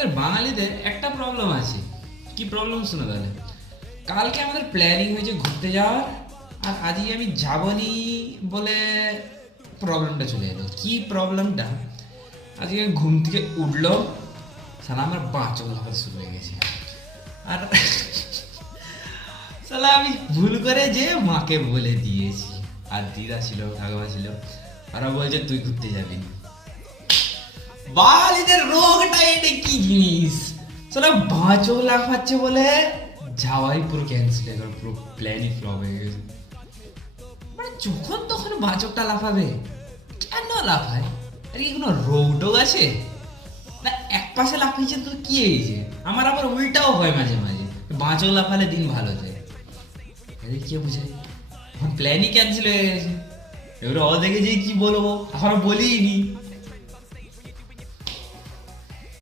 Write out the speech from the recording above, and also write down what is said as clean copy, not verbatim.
আমাদের বাঙালিদের একটা প্রবলেম আছে। কি প্রবলেম শুনে তাহলে, কালকে আমাদের প্ল্যানিং হয়েছে ঘুরতে যাওয়ার, আর আজকে আমি যাবনি বলে প্রবলেমটা চলে এলো। কি প্রবলেমটা, আজকে আমি ঘুম থেকে উঠলো, সালা আমার বাঁচক লাফাতে শুরু হয়ে গেছে। আর সালা আমি ভুল করে যে মাকে বলে দিয়েছি, আর দিদা ছিল, ঠাকুমা ছিল, ওরা বলছে তুই ঘুরতে যাবি। বাঙালিদের রোগটা এটা কি জিনিস, সালা বাঁচক লাফাচ্ছে বলে যাওয়াই পুরো ক্যান্সেল হয়ে গেল, পুরো প্ল্যানই ফ্লপ হয়ে গেছে। মানে যখন তখন বাঁচকটা লাফাবে, কেন লাফায়? আর কি কোনো রোগ টোগ আছে না? এক পাশে লাফিয়েছে তো কি হয়েছে? আমার আবার উল্টাও হয় মাঝে মাঝে, বাঁচক লাফালে দিন ভালো যায়। এদের কে বুঝায়? আমার প্ল্যানই ক্যান্সেল হয়ে গেছে, এবারে ও দেখে যে কি বলবো, এখনো বলিনি।